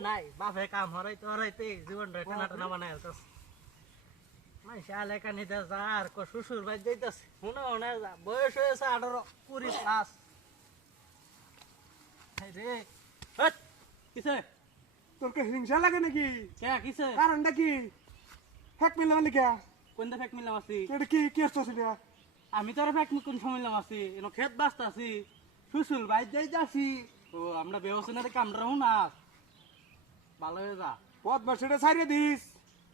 নাই বাপে কাম হরাইতে হরাইতে জীবন টানা টানা বানাই হতাস মানুষ এলাকা নিতে যা আর কো শ্বশুর বাড়ি যাইতেছে মনে মনে বয়স হয়েছে আঠারো কুড়ি প্লাস রে কিসে তোর হিংসা লাগে নাকি কে কিসে কারণটা কি ফেক মিললাম লিখা কোনটা ফেক মিলাম আছি এটা কি কি আমি তোর ফেক কোন সময় আছি এনো খেত বাস্তা আছি শ্বশুর বাড়ি যাইতে আছি। ও আমরা ব্যবসানের কামরা না। ভালো হয়ে যা। বদমাস এটা ছাড়িয়ে দিস।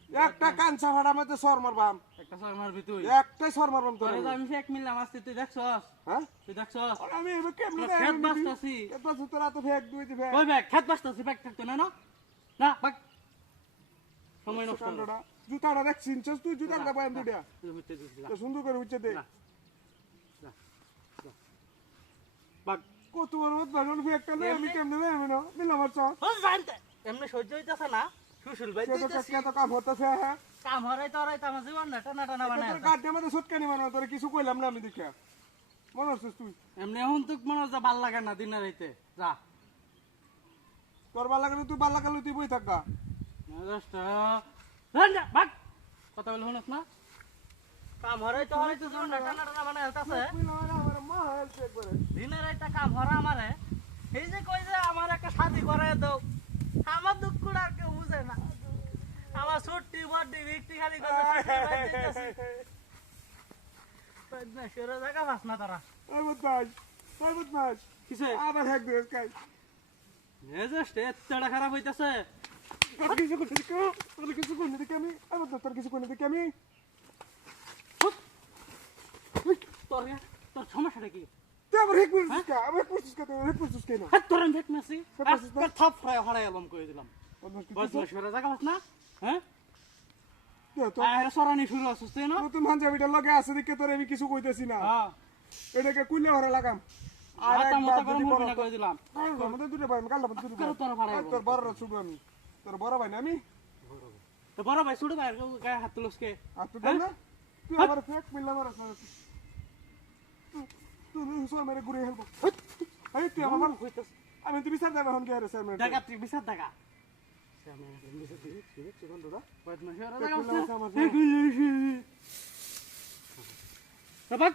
একটা কাঞ্চা ফাটা মধ্যে সর মারবাম। একটা সময় মারবি তুই। একটাই সর মারবাম তোর আমি। ফেক মিললাম আসছি তুই দেখছস? হ্যাঁ? তুই দেখছস? আমি এবার কেমনে খেত বাস্তাছি। এত তোরা তো ফেক দুই ফেক কই ব্যাগ খেত বাস্তাছি ব্যাগ থাকতো না না। না সময় নষ্ট। জুতাটা দেখ চিনছস তুই? তুই মিথ্যে দিস, যা। তো সুন্দর করে উচ্চে দে। যা। যা, যা। বাগ কত বড় বদমাস ফেকটা আমি কেমনে লই আমি না দিলাম আর চল এমনি সহ্য হইতাছে না। শ্বশুর বাড়ি কে তো যাইতাছি কে কাম হতেছে হ্যাঁ কাম হরাইতে হরাইতে আমার জীবন না টানা টানা বানায় তোর গাড়ি মধ্যে সুটকানি মারো তোর কিছু কইলাম না আমি দেখে। মনে হচ্ছে তুই। এমনি এখন তো মনে হচ্ছে ভালো লাগে না দিনে রাইতে। যা। তোর ভালো লাগে তুই ভালো লাগালে তুই বই থাকবা কথা বলে না। কাম হরাইতে হরাইতে জীবন না টানা টানা বানায় হতাছে। আমার মা দিনের একটা কাম হরা আমারে এই যে কই যে আমার একটা শাদি করে দাও। আমার দুঃখটা আর কেউ বুঝে না। আমার ছুটি বড্ডি বিক্রি খালি করে সরে জায়গা পাস না তারা। ওই বদমাস ওই বদমাস কিসে? আবার হ্যাক দিস কাই এ জাস্ট এতটা খারাপ হইতাছে। তোর কিছু করতে দেখি তোর কিছু করতে দেখি আমি কিছু করতে দেখি আমি। তোর তোর সমস্যাটা কি? তুই আবার হেক করছিস কা? আবার করছিস কা তুই? হেক করছিস কেন হ্যাঁ তোর আমি মাসি থাপ ফ্রাই হরাই এলাম কই দিলাম। বস বস সরে জায়গা না? তো আরে সরানি শুরু তুই না? নতুন পাঞ্জাবিটার লগে আছে দেখে তোর আমি কিছু কইতেছি না। হ্যাঁ। এটাকে কুইলে ভরে লাগাম। আর গরম যদি হবি বড় না কই দিলাম। আমাদের দুটো ভাই কাল দুটো তোর ভাই। তোর বড় ছুটু আমি। তোর বড় ভাই না আমি? তো বড় ভাই ছোট ভাই গায়ে হাত তুলসকে আর তুই না? তুই আমার ফেক মিললাম আর তুই সব মেরে ঘুরে হেলবো এই তুই আমার হইতাছে আমি তুই বিচার দেবে এখন কে রে স্যার মেরে টাকা তুই না, আমার বাবা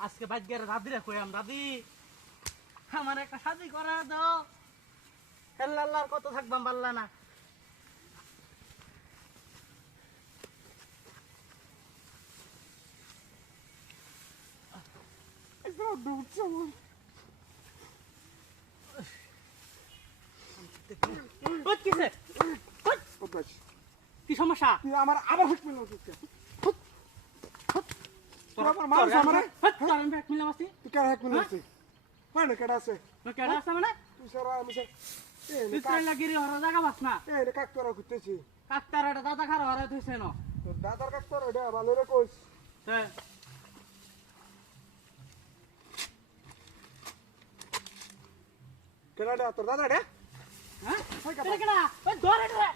আজকে বাইক গেলে দাদি রে কইলাম দাদি আমার একটা শাদি করা দাও। হেল্লা আল্লাহর কত থাকবাম পারলা না। কি সমস্যা? আমার আবার মিললাম তুই হয়? কেডা আছে? কেডা আছে মানে? তুই সারা আমি তো লাগিরি হরা জায়গা পাস না। এই রে কাক তোরা ঘুরতেছি কাকতার দাদা খারা হরা তুইছে ন। তোর দাদার কাক তোরা এটা ভালো রে কইস হ্যাঁ কেডা তোর দাদা রে হ্যাঁ কেডা কেডা ওই ধরে রে